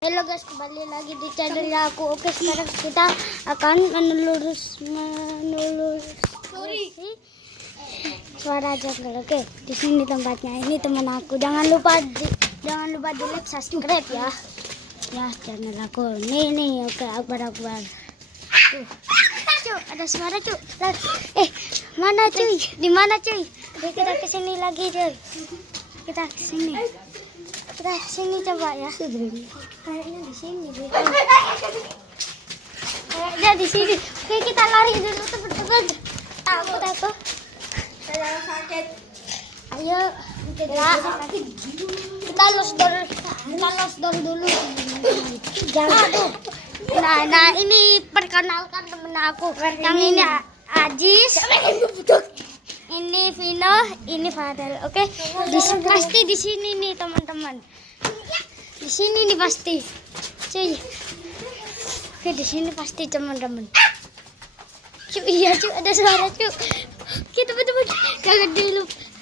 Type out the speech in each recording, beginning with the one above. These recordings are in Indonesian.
Halo guys, kembali lagi di channel aku. Oke, sekarang kita akan menelusuri suara jungle. Oke, di sini tempatnya. Ini teman aku. Jangan lupa di like, subscribe ya. Ya, channel aku. Nih. Oke, akbar. Tuh. Cuk, ada suara, Cuk. Mana, cuy? Di mana, cuy? Kita ke sini lagi, cuy. Kita ke sini. Kita sini coba ya. Kayaknya di sini deh. Kayaknya di sini. Oke, kita lari dulu teman-teman. Takut aku. Saya sakit. Ayo, kita los door dulu. Jangan. Nah, ini perkenalkan temen aku. Yang ini Ajis. Ini Vino, ini Fadel. Oke, pasti di sini nih teman-teman. Di sini nih pasti. Cuy. Oke, di sini pasti teman-teman. Cuy, iya cuy, ada suara cuy. Oke teman-teman,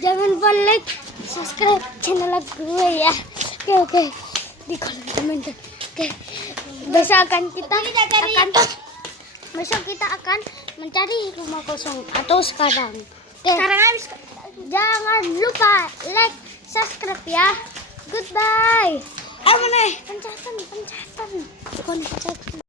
jangan lupa like, subscribe channel gue ya. Oke. Di kolom komentar. Oke. Besok kita akan mencari rumah kosong atau sekarang. Oke. Sekarang habis. Jangan lupa like, subscribe ya. Goodbye. Apa nih? Pencatan. Bukan pencatan.